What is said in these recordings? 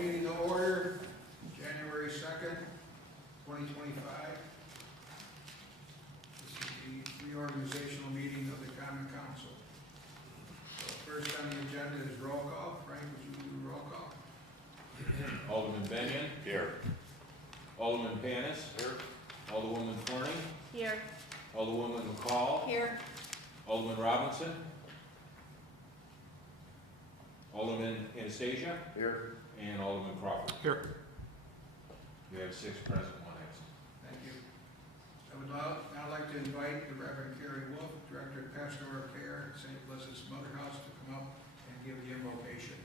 meeting to order, January 2nd, 2025. This is the reorganizational meeting of the Common Council. So first on the agenda is roll call. Frank, would you do roll call? Alderman Benyon. Here. Alderman Panis. Here. Alderwoman Forney. Here. Alderwoman McCall. Here. Alderman Robinson. Alderman Anastasia. Here. And Alderman Crawford. Here. We have 6 present, 1 absent. Thank you. I would now like to invite the Reverend Carrie Wolf, Director of Pastoral Care at St. Blessed's Mother House, to come up and give the invocation.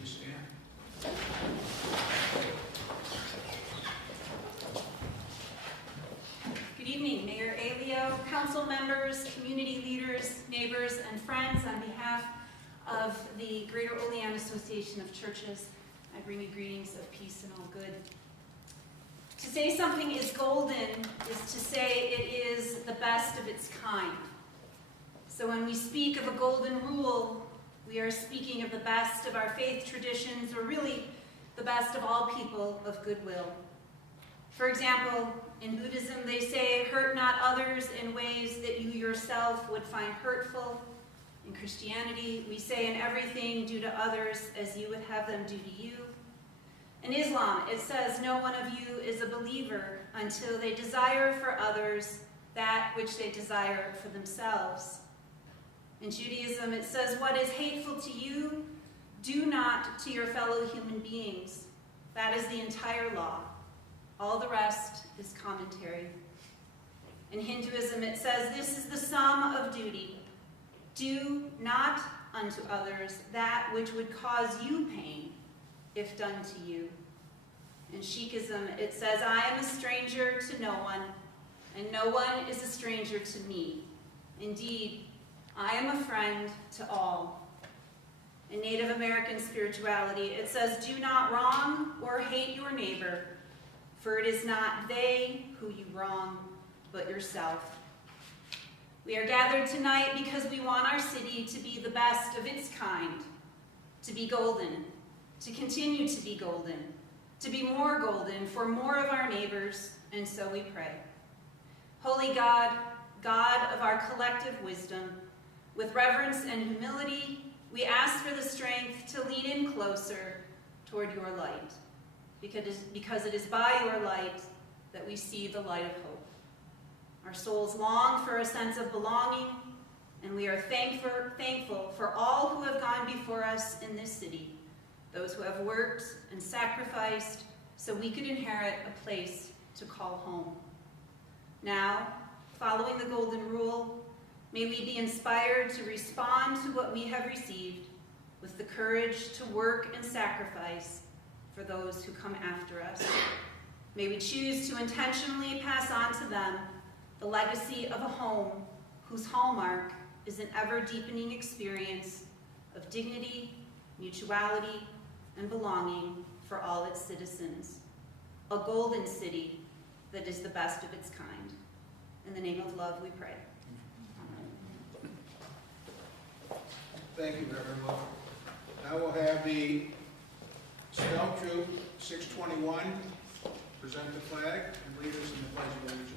You stand. Good evening, Mayor Alio, council members, community leaders, neighbors, and friends. On behalf of the Greater Olean Association of Churches, I bring you greetings of peace and all good. To say something is golden is to say it is the best of its kind. So when we speak of a golden rule, we are speaking of the best of our faith traditions, or really the best of all people of goodwill. For example, in Buddhism, they say, hurt not others in ways that you yourself would find hurtful. In Christianity, we say, in everything, do to others as you would have them do to you. In Islam, it says, no one of you is a believer until they desire for others that which they desire for themselves. In Judaism, it says, what is hateful to you, do not to your fellow human beings. That is the entire law. All the rest is commentary. In Hinduism, it says, this is the sum of duty. Do not unto others that which would cause you pain, if done to you. In Sikhism, it says, I am a stranger to no one, and no one is a stranger to me. Indeed, I am a friend to all. In Native American spirituality, it says, do not wrong or hate your neighbor, for it is not they who you wrong, but yourself. We are gathered tonight because we want our city to be the best of its kind, to be golden, to continue to be golden, to be more golden for more of our neighbors, and so we pray. Holy God, God of our collective wisdom, with reverence and humility, we ask for the strength to lean in closer toward your light, because it is by your light that we see the light of hope. Our souls long for a sense of belonging, and we are thankful for all who have gone before us in this city, those who have worked and sacrificed so we could inherit a place to call home. Now, following the golden rule, may we be inspired to respond to what we have received with the courage to work and sacrifice for those who come after us. May we choose to intentionally pass on to them the legacy of a home whose hallmark is an ever-deepening experience of dignity, mutuality, and belonging for all its citizens. A golden city that is the best of its kind. In the name of love we pray. Thank you, Reverend Wolf. Now we'll have the Scout Troop 621 present the flag and lead us in the Pledge of Allegiance.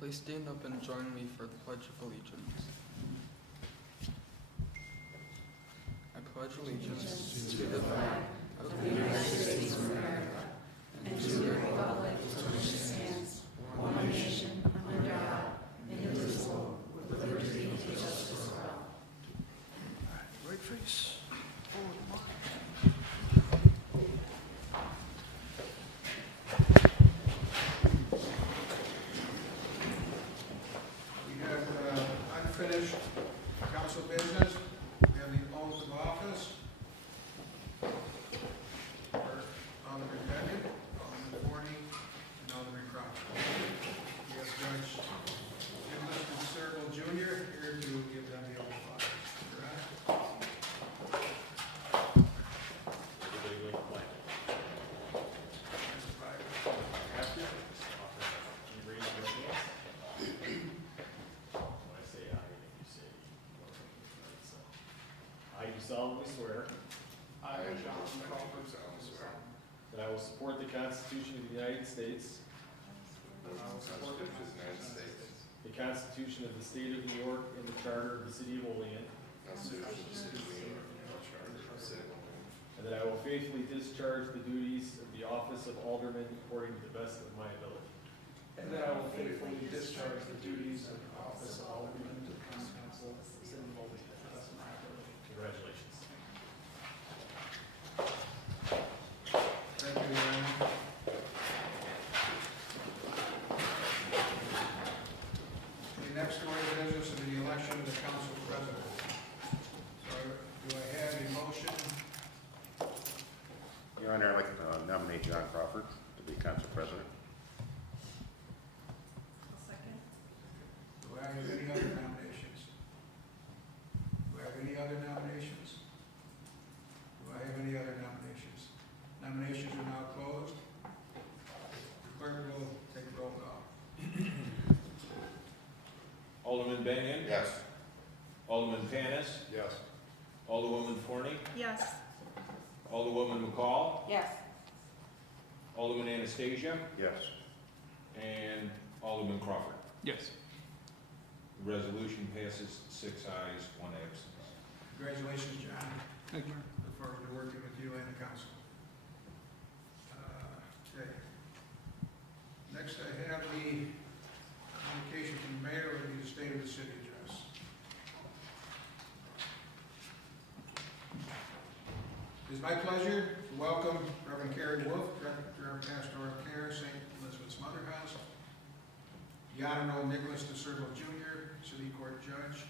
Please stand up and join me for the Pledge of Allegiance. I pledge allegiance to the flag of the United States of America and to the republic for which it stands, one nation, under God, indivisible, with liberty and justice for all. Right face. We have unfinished council business. We have the oath of office. solemnly swear I, Jonathan Crawford, solemnly swear that I will support the Constitution of the United States, that I will support the United States, the Constitution of the State of New York, and the Charter of the City of Olean, the Constitution of the City of New York, and the Charter of the City of Olean, and that I will faithfully discharge the duties of the office of Alderman according to the best of my ability. and that I will faithfully discharge the duties of the office of Alderman to the Common Council of the City of Olean to the best of my ability. Congratulations. Thank you, Aaron. The next order of business is the election of the council president. So do I have a motion? Your Honor, I'd like to nominate John Crawford to be council president. Do I have any other nominations? Do I have any other nominations? Do I have any other nominations? Nominations are now closed. The clerk will take a roll call. Alderman Benyon. Yes. Alderman Panis. Yes. Alderwoman Forney. Yes. Alderwoman McCall. Yes. Alderman Anastasia. Yes. And Alderman Crawford. Yes. The resolution passes 6 ayes, 1 absence. Congratulations, John. Thank you. Look forward to working with you and the council. Okay. Next, I have the communication from the mayor of the State of the City address. It is my pleasure to welcome Reverend Carrie Wolf, Director of Pastoral Care, St. Elizabeth's Mother House, the Honorable Nicholas DeCirco Jr., City Court Judge,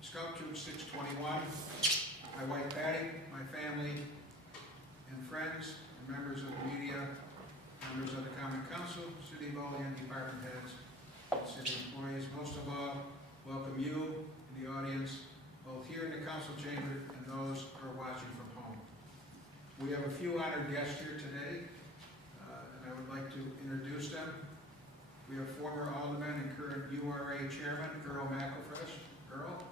Scout Troop 621, my wife Patty, my family, and friends, and members of the media, members of the Common Council, City of Olean, department heads, and city employees. Most of all, welcome you, the audience, both here in the council chamber and those who are watching from home. We have a few honored guests here today, and I would like to introduce them. We have former Alderman and current URA Chairman, Earl McElfresh. Earl.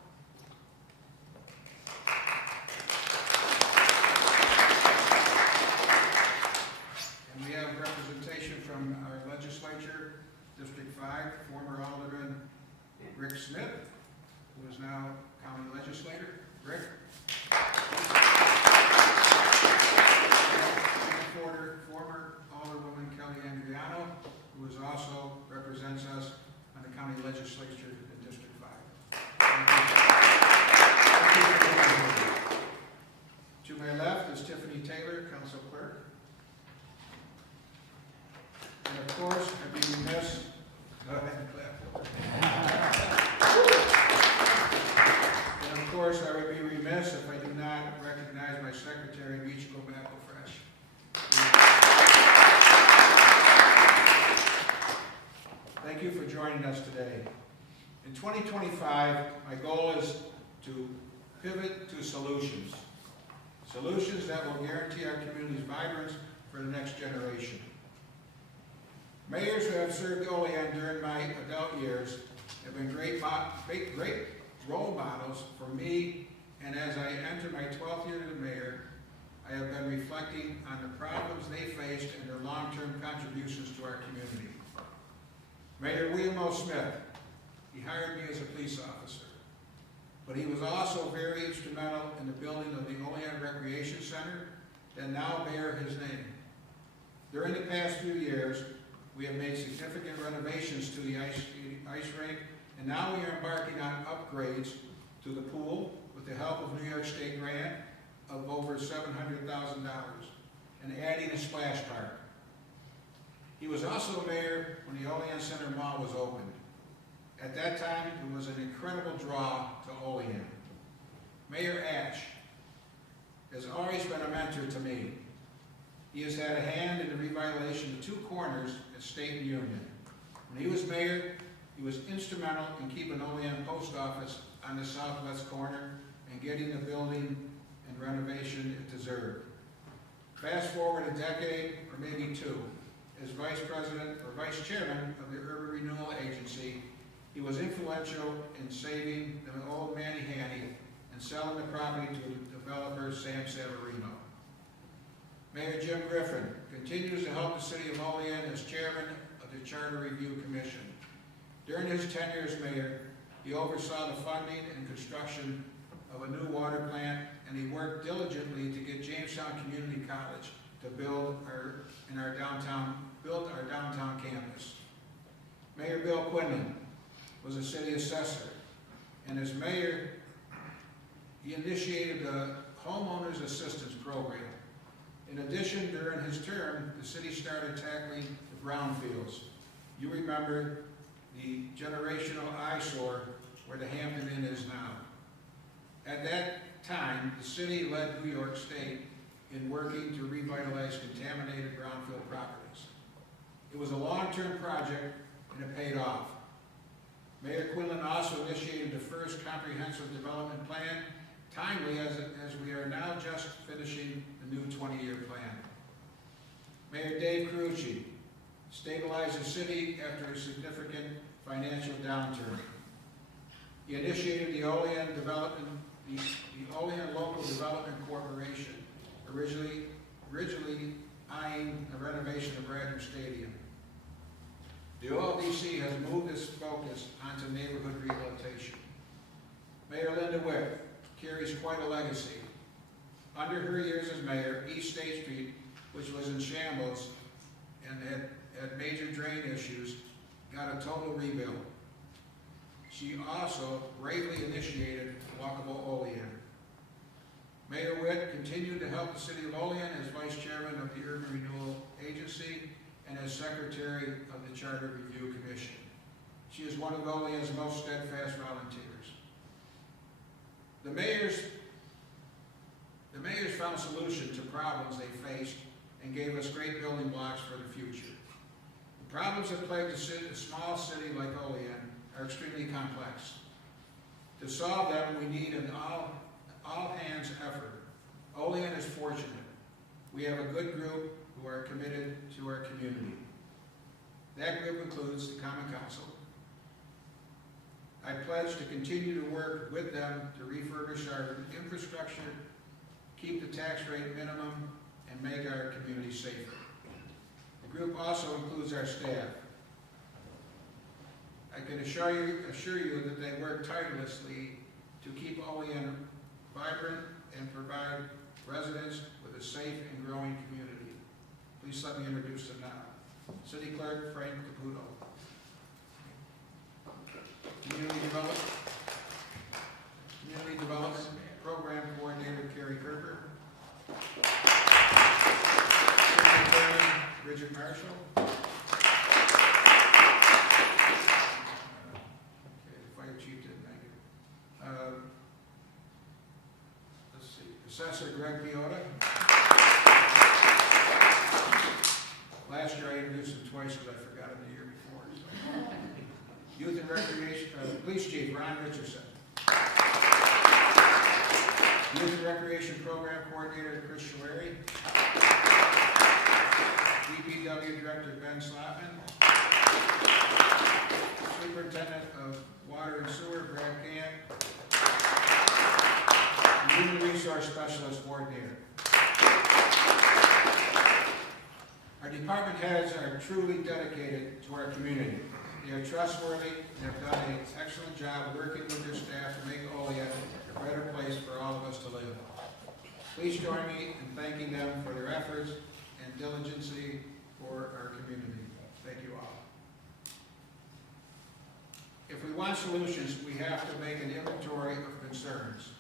And we have representation from our legislature, District 5, former Alderman Rick Smith, who is now county legislator. Rick. And former Alderwoman Kelly Andriano, who is also represents us on the county legislature in District 5. Thank you. Thank you for being here. To my left is Tiffany Taylor, Council Clerk. And of course, I'd be remiss, go ahead and clap. And of course, I would be remiss if I do not recognize my secretary, Michiko McElfresh. Thank you for joining us today. In 2025, my goal is to pivot to solutions. Solutions that will guarantee our community's vibrance for the next generation. Mayors who have served Olean during my adult years have been great role models for me, and as I enter my 12th year as mayor, I have been reflecting on the problems they faced and their long-term contributions to our community. Mayor William O. Smith, he hired me as a police officer, but he was also very instrumental in the building of the Olean Recreation Center that now bear his name. During the past few years, we have made significant renovations to the ice rink, and now we are embarking on upgrades to the pool with the help of New York State grant of over $700,000 and adding a splash park. He was also mayor when the Olean Center Mall was opened. At that time, it was an incredible draw to Olean. Mayor Ash has always been a mentor to me. He has had a hand in the revitalization of 2 corners at State and Union. When he was mayor, he was instrumental in keeping Olean Post Office on the southwest corner and getting the building and renovation it deserved. Fast forward a decade, or maybe 2, as vice president or vice chairman of the Urban Renewal Agency, he was influential in saving the old Manny Hanny and selling the property to developer Sam Savarino. Mayor Jim Griffin continues to help the city of Olean as chairman of the Charter Review Commission. During his tenure as mayor, he oversaw the funding and construction of a new water plant, and he worked diligently to get Jamestown Community College to build our downtown campus. Mayor Bill Quinlan was a city assessor, and as mayor, he initiated the Homeowners Assistance Program. In addition, during his term, the city started tackling the brownfields. You remember the generational eyesore where the Hampton Inn is now. At that time, the city led New York State in working to revitalize contaminated brownfield properties. It was a long-term project, and it paid off. Mayor Quinlan also initiated the first comprehensive development plan, timely as we are now just finishing the new 20-year plan. Mayor Dave Carucci stabilized the city after a significant financial downturn. He initiated the Olean Local Development Corporation, originally eyeing a renovation of Radnor Stadium. The OLDC has moved its focus onto neighborhood rehabilitation. Mayor Linda Wick carries quite a legacy. Under her years as mayor, East State Street, which was in shambles and had major drain issues, got a total rebuild. She also bravely initiated walkable Olean. Mayor Witt continued to help the city of Olean as vice chairman of the Urban Renewal Agency and as secretary of the Charter Review Commission. She is one of Olean's most steadfast volunteers. The mayors found solutions to problems they faced and gave us great building blocks for the future. The problems that plague a small city like Olean are extremely complex. To solve them, we need an all-hands effort. Olean is fortunate. We have a good group who are committed to our community. That group includes the Common Council. I pledge to continue to work with them to refurbish our infrastructure, keep the tax rate minimum, and make our community safer. The group also includes our staff. I can assure you that they work tirelessly to keep Olean vibrant and provide residents with a safe and growing community. Please let me introduce them now. City Clerk Frank Caputo. Community Development Program Coordinator Carrie Gerber. City Attorney Bridget Marshall. Okay, the Fire Chief didn't make it. Let's see, Assessor Greg Piota. Last year I introduced him twice because I forgot him the year before. So. Youth and Recreation, Police Chief Ron Richardson. Youth and Recreation Program Coordinator Chris Schwery. DPW Director Ben Slotman. Superintendent of Water and Sewer Brad Camp. And Human Resource Specialist Ward Nader. Our department heads are truly dedicated to our community. They are trustworthy and have done an excellent job working with their staff to make Olean a better place for all of us to live. Please join me in thanking them for their efforts and diligence for our community. Thank you all. If we want solutions, we have to make an inventory of concerns.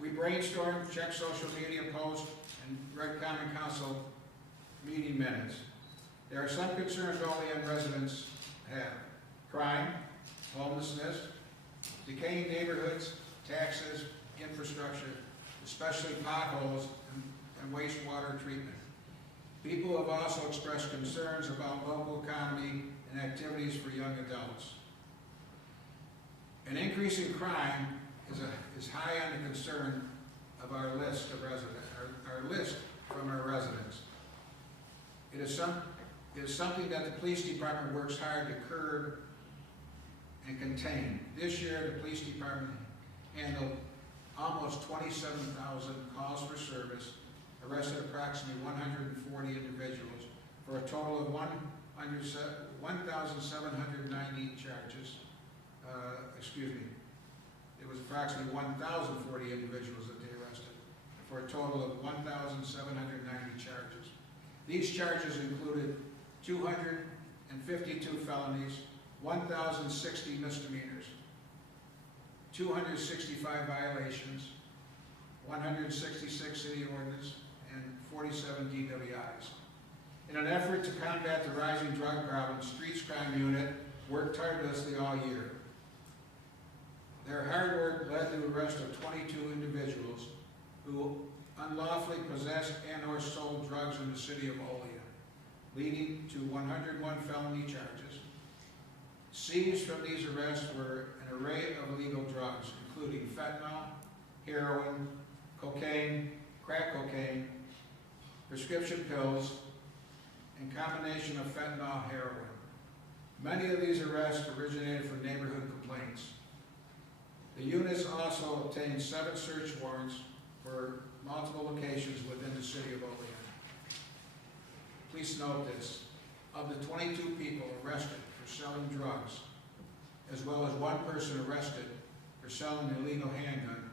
We brainstorm, check social media posts, and read Common Council meeting minutes. There are some concerns Olean residents have. Crime, homelessness, decaying neighborhoods, taxes, infrastructure, especially potholes and wastewater treatment. People have also expressed concerns about local economy and activities for young adults. An increase in crime is high on the concern of our list of residents, our list from our residents. It is something that the police department works hard to curb and contain. This year, the police department handled almost 27,000 calls for service, arrested approximately 140 individuals for a total of 1,790 charges. It was approximately 1,040 individuals that they arrested for a total of 1,790 charges. These charges included 252 felonies, 1,060 misdemeanors, 265 violations, 166 city ordinance, and 47 DWIs. In an effort to combat the rising drug problem, Streets Crime Unit worked tirelessly all year. Their hard work led to the arrest of 22 individuals who unlawfully possessed and/or sold drugs in the city of Olean, leading to 101 felony charges. Seized from these arrests were an array of illegal drugs, including fentanyl, heroin, cocaine, crack cocaine, prescription pills, and combination of fentanyl heroin. Many of these arrests originated from neighborhood complaints. The units also obtained 7 search warrants for multiple locations within the city of Olean. Please note this: of the 22 people arrested for selling drugs, as well as 1 person arrested for selling an illegal handgun,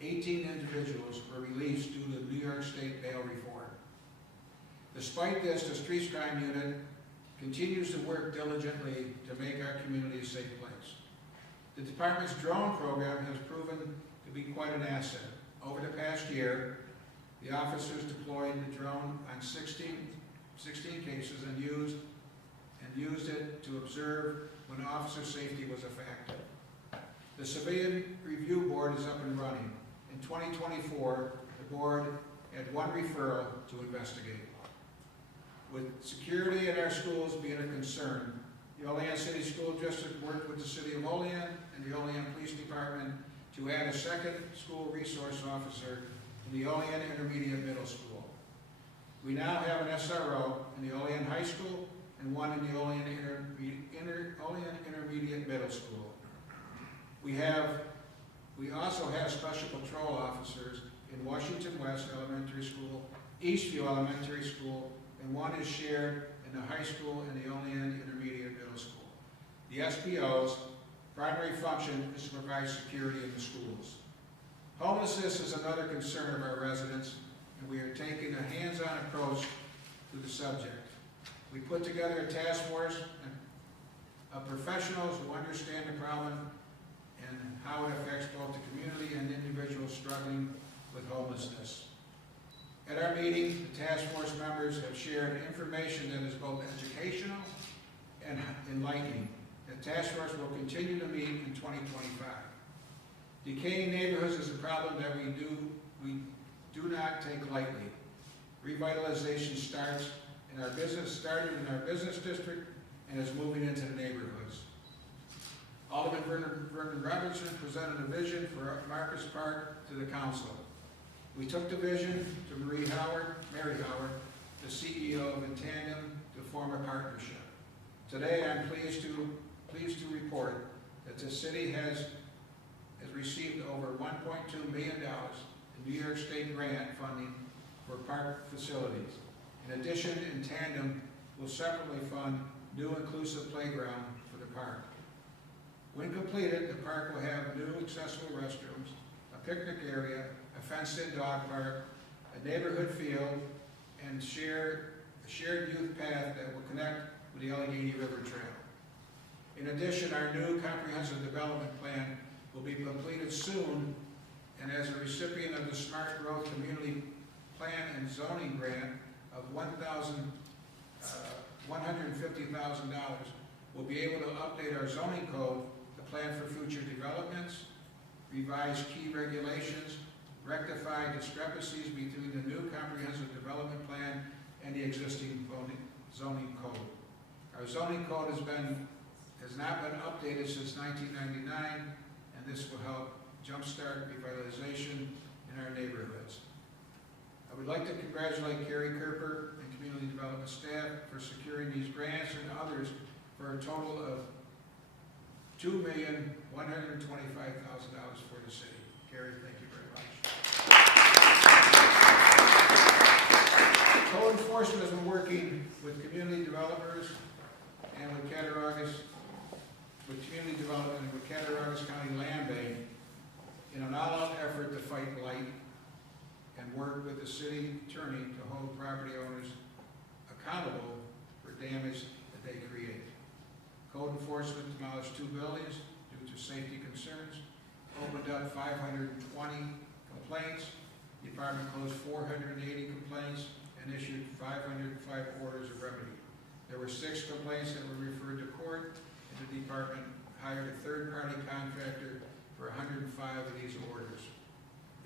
18 individuals were released due to New York State bail reform. Despite this, the Streets Crime Unit continues to work diligently to make our community a safe place. The department's drone program has proven to be quite an asset. Over the past year, the officers deployed the drone on 16 cases and used it to observe when officer safety was a factor. The Civilian Review Board is up and running. In 2024, the board had 1 referral to investigate. With security in our schools being a concern, the Olean City School District worked with the City of Olean and the Olean Police Department to add a 2nd school resource officer in the Olean Intermediate Middle School. We now have an SRO in the Olean High School and 1 in the Olean Intermediate Middle School. We also have special patrol officers in Washington West Elementary School, Eastview Elementary School, and 1 is shared in the high school and the Olean Intermediate Middle School. The SPO's primary function is to provide security in the schools. Homelessness is another concern of our residents, and we are taking a hands-on approach to the subject. We put together a task force of professionals who understand the problem and how it affects both the community and individuals struggling with homelessness. At our meeting, the task force members have shared information that is both educational and enlightening. The task force will continue to meet in 2025. Decaying neighborhoods is a problem that we do not take lightly. Revitalization started in our business district and is moving into the neighborhoods. Alderman Vernon Robinson presented a vision for Marcus Park to the council. We took the vision to Mary Howard, the CEO of In Tandem, to form a partnership. Today, I'm pleased to report that the city has received over $1.2 million in New York State grant funding for park facilities. In addition, In Tandem will separately fund new inclusive playground for the park. When completed, the park will have new accessible restrooms, a picnic area, a fenced-in dog park, a neighborhood field, and a shared youth path that will connect with the Allegheny River Trail. In addition, our new comprehensive development plan will be completed soon, and as a recipient of the Smart Growth Community Plan and Zoning Grant of $150,000, we'll be able to update our zoning code to plan for future developments, revise key regulations, rectify discrepancies between the new comprehensive development plan and the existing zoning code. Our zoning code has not been updated since 1999, and this will help jumpstart revitalization in our neighborhoods. I would like to congratulate Carrie Kerper and Community Development staff for securing these grants and others for a total of $2,125,000 for the city. Gary, thank you very much. Code enforcement has been working with community developers and with community development and with Cattaraugus County Land Bank in an all-out effort to fight blight and work with the city attorney to hold property owners accountable for damage that they create. Code enforcement demolished 2 buildings due to safety concerns, opened up 520 complaints, the department closed 480 complaints, and issued 505 orders of remedy. There were 6 complaints that were referred to court, and the department hired a third-party contractor for 105 of these orders.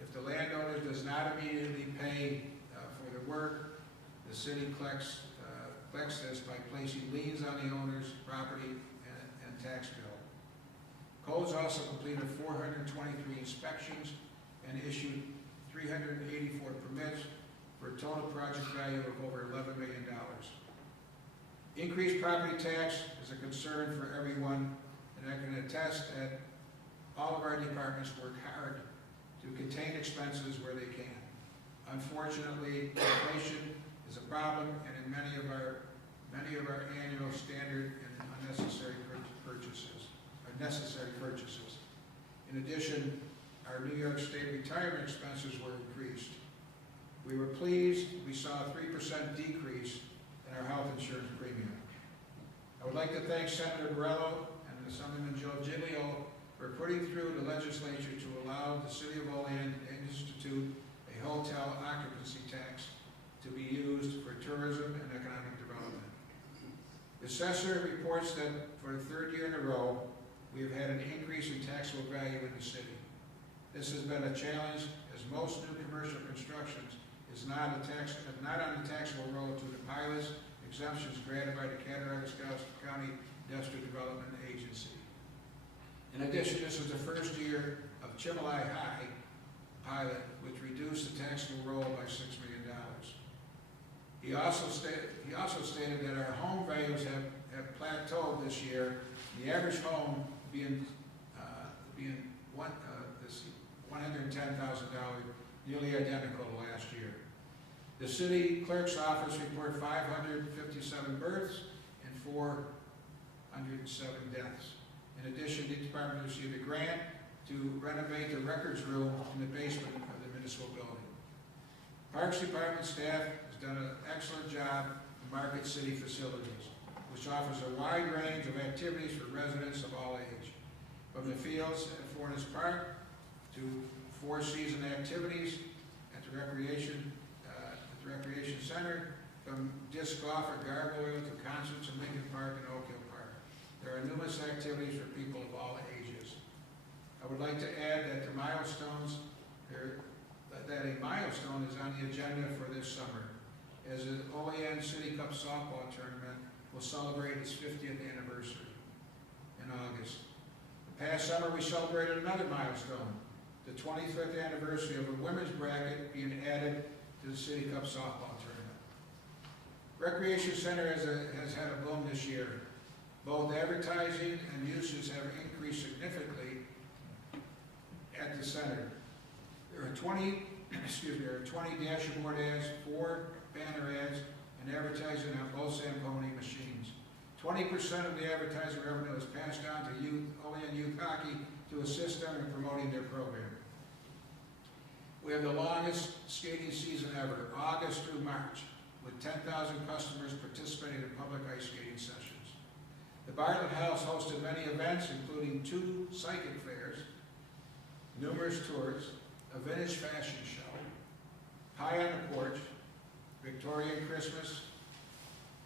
If the landowner does not immediately pay for the work, the city collects this by placing liens on the owner's property and tax bill. Codes also completed 423 inspections and issued 384 permits for a total project value of over $11 million. Increased property tax is a concern for everyone, and I can attest that all of our departments work hard to contain expenses where they can. Unfortunately, inflation is a problem, and in many of our annual standard and unnecessary purchases. In addition, our New York State retirement expenses were increased. We were pleased we saw a 3% decrease in our health insurance premium. I would like to thank Senator Borrello and Assemblyman Joe Giglio for putting through the legislature to allow the city of Olean to institute a hotel occupancy tax to be used for tourism and economic development. The assessor reports that for the 3rd year in a row, we have had an increase in taxable value in the city. This has been a challenge, as most new commercial constructions is not on the taxable roll to the pilots exemptions granted by the Cattaraugus County Industrial Development Agency. In addition, this is the 1st year of Chimilai High pilot, which reduced the taxable roll by $6 million. He also stated that our home values have plateaued this year, the average home being $110,000, nearly identical to last year. The city clerk's office reported 557 births and 407 deaths. In addition, the department received a grant to renovate the records room in the basement of the municipal building. Parks Department staff has done an excellent job in Market City facilities, which offers a wide range of activities for residents of all age, from the fields at Fornes Park to 4-season activities at the recreation center, from disc golf at Gargoyle to concerts in Lincoln Park and Oak Hill Park. There are numerous activities for people of all ages. I would like to add that a milestone is on the agenda for this summer, as the Olean City Cup softball tournament will celebrate its 50th anniversary in August. The past summer we celebrated another milestone, the 25th anniversary of a women's bracket being added to the City Cup softball tournament. Recreation Center has had a boom this year. Both advertising and uses have increased significantly at the center. There are 20 dashboard ads, 4 banner ads, and advertising on both Zamponi machines. 20% of the advertising revenue is passed on to Olean Youth Hockey to assist them in promoting their program. We have the longest skating season ever, August through March, with 10,000 customers participating in public ice skating sessions. The Bartlett House hosted many events, including 2 psychic fairs, numerous tours, a vintage fashion show, Pie on the Porch, Victorian Christmas,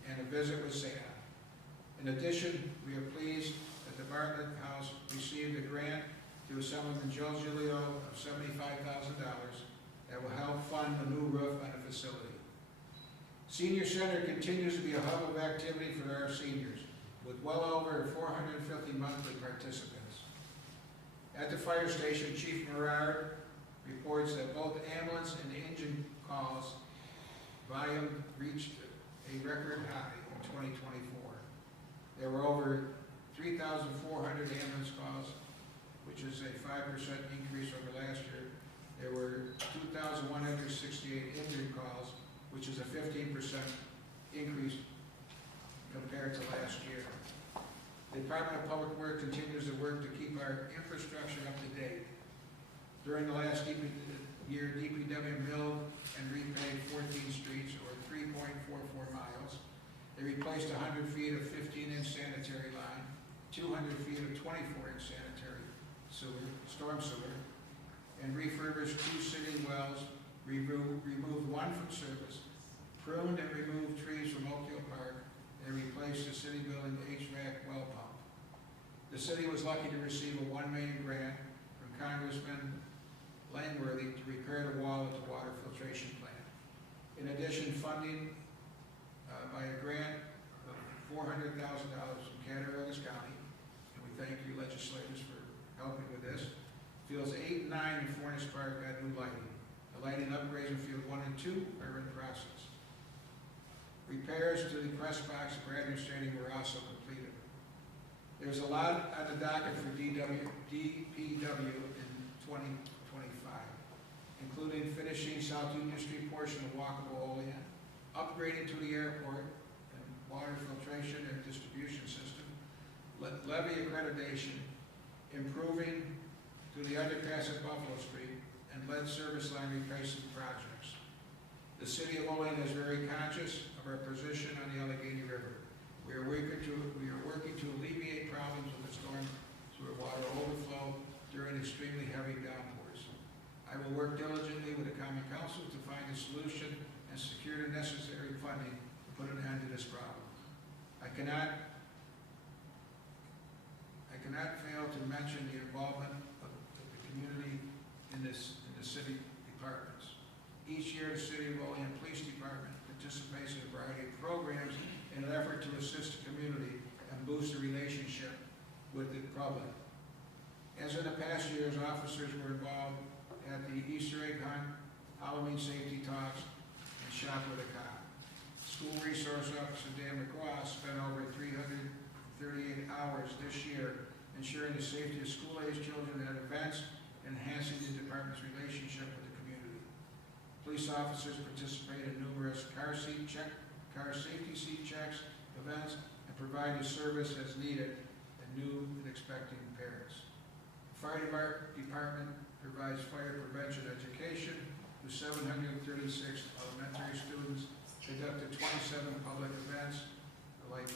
and a visit with Santa. In addition, we are pleased that the Bartlett House received a grant to Assemblyman Joe Giglio of $75,000 that will help fund the new roof on the facility. Senior Center continues to be a hub of activity for our seniors, with well over 450 monthly participants. At the fire station, Chief Merard reports that both ambulance and engine calls volume reached a record high in 2024. There were over 3,400 ambulance calls, which is a 5% increase over last year. There were 2,168 injured calls, which is a 15% increase compared to last year. The Department of Public Works continues to work to keep our infrastructure up to date. During the last year, DPW milled and repaved 14 streets, or 3.44 miles. They replaced 100 feet of 15-inch sanitary line, 200 feet of 24-inch sanitary sewer, storm sewer, and refurbished 2 city wells, removed 1 from service, pruned and removed trees from Oakdale Park, and replaced the city building HVAC well pump. The city was lucky to receive a $1 million grant from Congressman Langworthy to repair the wall at the water filtration plant. In addition, funding by a grant of $400,000 from Cattaraugus County, and we thank you legislators for helping with this. Fields 8 and 9 in Forness Park got new lighting. The lighting upgrades in Field 1 and 2 are in process. Repairs to the press box at Bradley Stadium were also completed. There's a lot on the docket for DPW in 2025, including finishing South Union Street portion of walkable Olean, upgrading to the airport and water filtration and distribution system, levy accreditation, improving to the underpass at Buffalo Street, and lead service line replacement projects. The city of Olean is very conscious of our position on the Allegheny River. We are working to alleviate problems with the storm sewer water overflow during extremely heavy downpours. I will work diligently with the Common Council to find a solution and secure the necessary funding to put an end to this problem. I cannot fail to mention the involvement of the community in the city departments. Each year, the City of Olean Police Department participates in a variety of programs in an effort to assist the community and boost the relationship with the public. As in the past years, officers were involved at the Easter egg hunt, Halloween safety talks, and Shop with a Cop. School Resource Officer Dan McGraw spent over 338 hours this year ensuring the safety of school-aged children at events, enhancing the department's relationship with the community. Police officers participate in numerous car safety seat checks, events, and provided service as needed to new and expecting parents. The Fire Department provides fire prevention education to 736 elementary students, conducted 27 public events like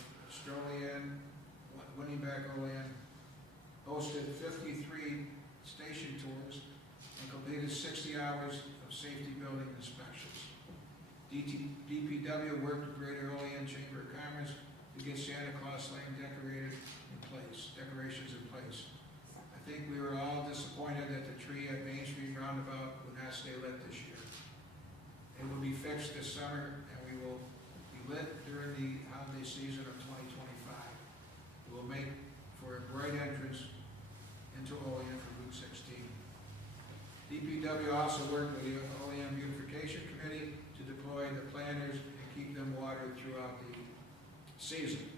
Olean, Winning Back Olean, hosted 53 station tours, and completed 60 hours of safety building inspections. DPW worked with Greater Olean Chamber of Commerce to get Santa Claus Lane decorations in place. I think we were all disappointed that the tree at Main Street roundabout would not stay lit this year. It will be fixed this summer, and we will be lit during the holiday season of 2025. It will make for a bright entrance into Olean from Route 16. DPW also worked with the Olean Beautification Committee to deploy the planters and keep them watered throughout the season.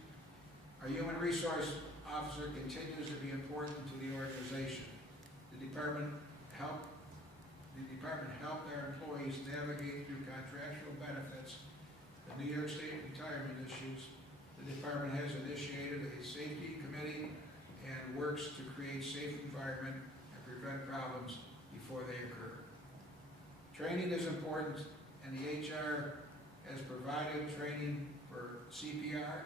Our human resource officer continues to be important to the organization. The department helped our employees navigate through contractual benefits, the New York State retirement issues. The department has initiated a safety committee and works to create safe environment and prevent problems before they occur. Training is important, and the HR has provided training for CPR,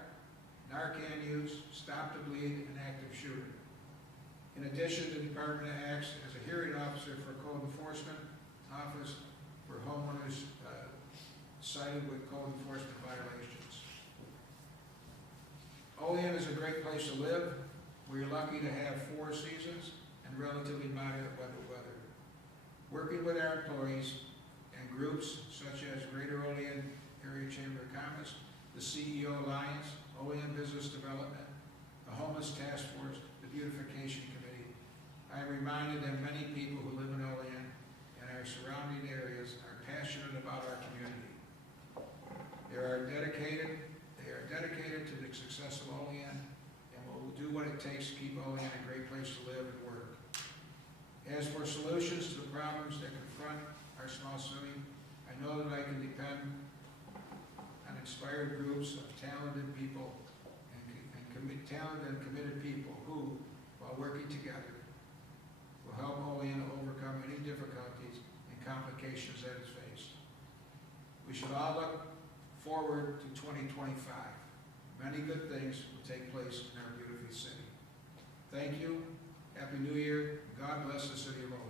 Narcan use, stop the bleed, and active shooter. In addition, the department acts as a hearing officer for Code Enforcement Office for homeowners cited with code enforcement violations. Olean is a great place to live. We're lucky to have 4 seasons and relatively moderate weather. Working with our employees and groups such as Greater Olean Area Chamber of Commerce, the CEO Alliance, Olean Business Development, the Homeless Task Force, the Beautification Committee, I am reminded that many people who live in Olean and our surrounding areas are passionate about our community. They are dedicated to the success of Olean and will do what it place to live and work. As for solutions to the problems that confront our small city, I know that I can depend on inspired groups of talented people and talented and committed people who, while working together, will help Olean overcome any difficulties and complications that it's faced. We should all look forward to 2025. Many good things will take place in our beautiful city. Thank you. Happy New Year. God bless the city of Olean.